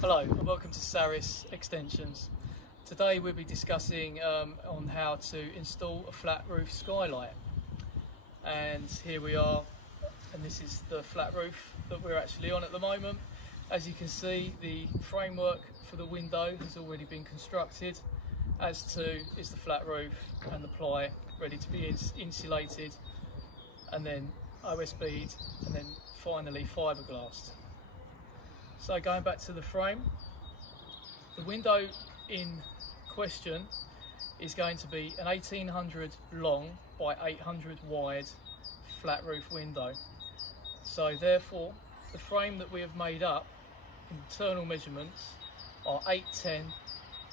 Hello and welcome to Saris Extensions. Today we'll be discussing on how to install a flat roof skylight. And here we are, and this is the flat roof that we're actually on at the moment. As you can see, the framework for the window has already been constructed, as too is the flat roof and the ply ready to be insulated, and then OSB'd, and then finally fiberglassed. So going back to the frame, the window in question is going to be an 1800 long by 800 wide flat roof window. So therefore, the frame that we have made up, internal measurements, are 810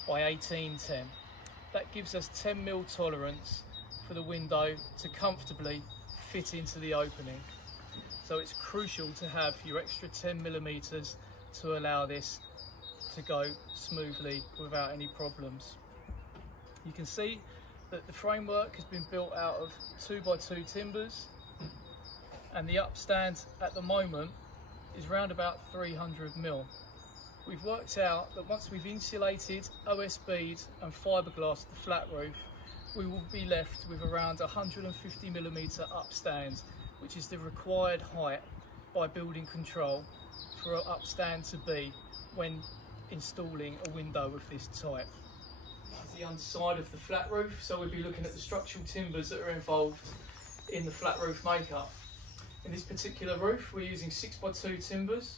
by 1810. That gives us 10mm tolerance for the window to comfortably fit into the opening. So it's crucial to have your extra 10mm to allow this to go smoothly without any problems. You can see that the framework has been built out of 2x2 timbers, and the upstand at the moment is around about 300mm. We've worked out that once we've insulated, OSB'd and fiberglassed the flat roof, we will be left with around 150mm upstand, which is the required height by building control for an upstand to be when installing a window of this type. This is the underside of the flat roof, so we'll be looking at the structural timbers that are involved in the flat roof makeup. In this particular roof we're using 6x2 timbers,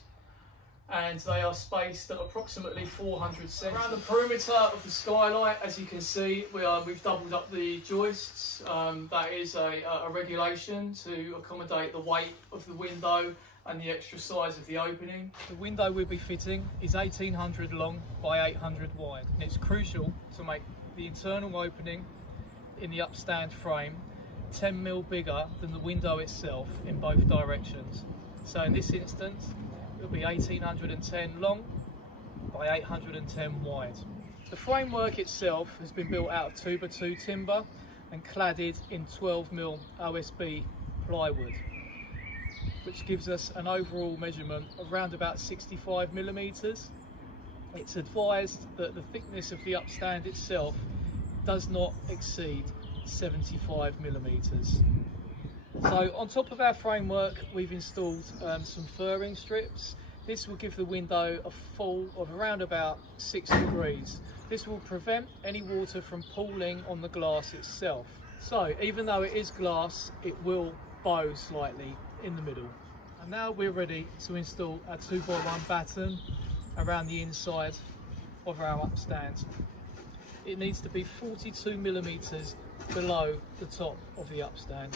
and they are spaced at approximately 400 cm. Around the perimeter of the skylight, as you can see, we've doubled up the joists. That is a regulation to accommodate the weight of the window and the extra size of the opening. The window we'll be fitting is 1800 long by 800 wide. And it's crucial to make the internal opening in the upstand frame 10mm bigger than the window itself in both directions. So in this instance, it'll be 1810 long by 810 wide. The framework itself has been built out of 2x2 timber and cladded in 12mm OSB plywood, which gives us an overall measurement of around about 65mm. It's advised that the thickness of the upstand itself does not exceed 75mm. So on top of our framework, we've installed some furring strips. This will give the window a fall of around about 6 degrees. This will prevent any water from pooling on the glass itself. So even though it is glass, it will bow slightly in the middle. And now we're ready to install our 2x1 batten around the inside of our upstand. It needs to be 42mm below the top of the upstand.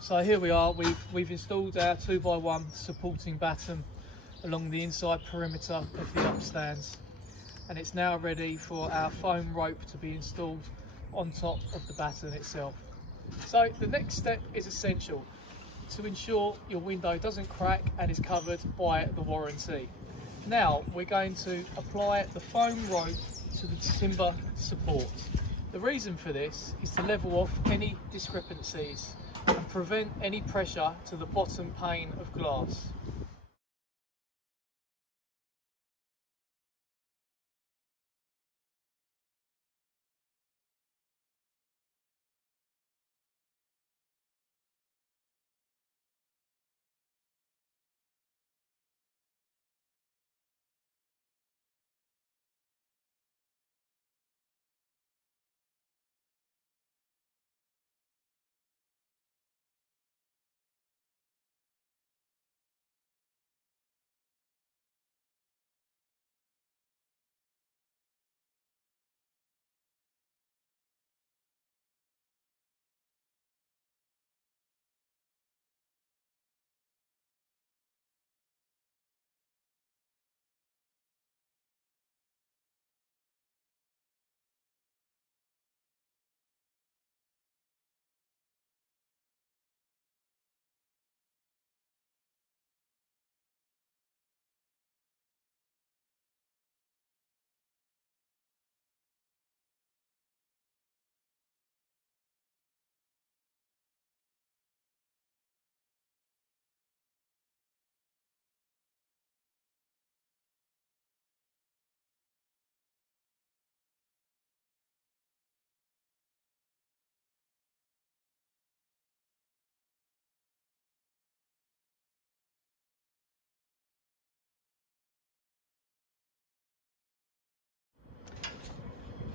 So here we are. We've installed our 2x1 supporting batten along the inside perimeter of the upstands, and it's now ready for our foam rope to be installed on top of the batten itself. So the next step is essential to ensure your window doesn't crack and is covered by the warranty. Now we're going to apply the foam rope to the timber support. The reason for this is to level off any discrepancies and prevent any pressure to the bottom pane of glass.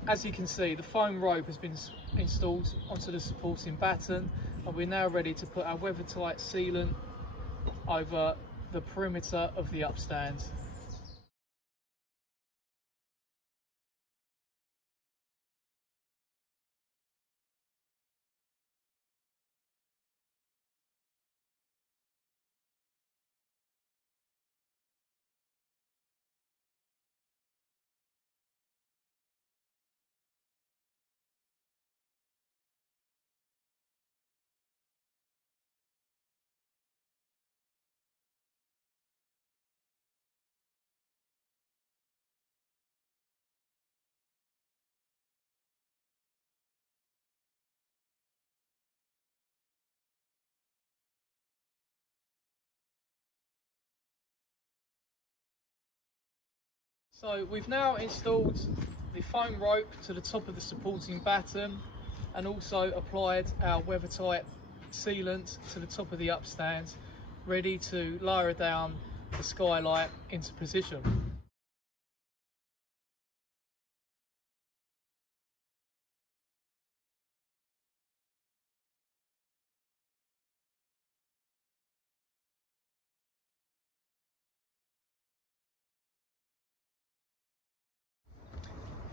As you can see, the foam rope has been installed onto the supporting batten, and we're now ready to put our weather-tight sealant over the perimeter of the upstand. So we've now installed the foam rope to the top of the supporting batten and also applied our weather-tight sealant to the top of the upstand, ready to lower down the skylight into position.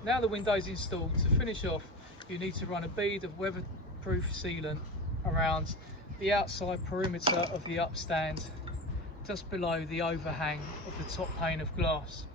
Now the window's installed, to finish off you need to run a bead of weatherproof sealant around the outside perimeter of the upstand, just below the overhang of the top pane of glass.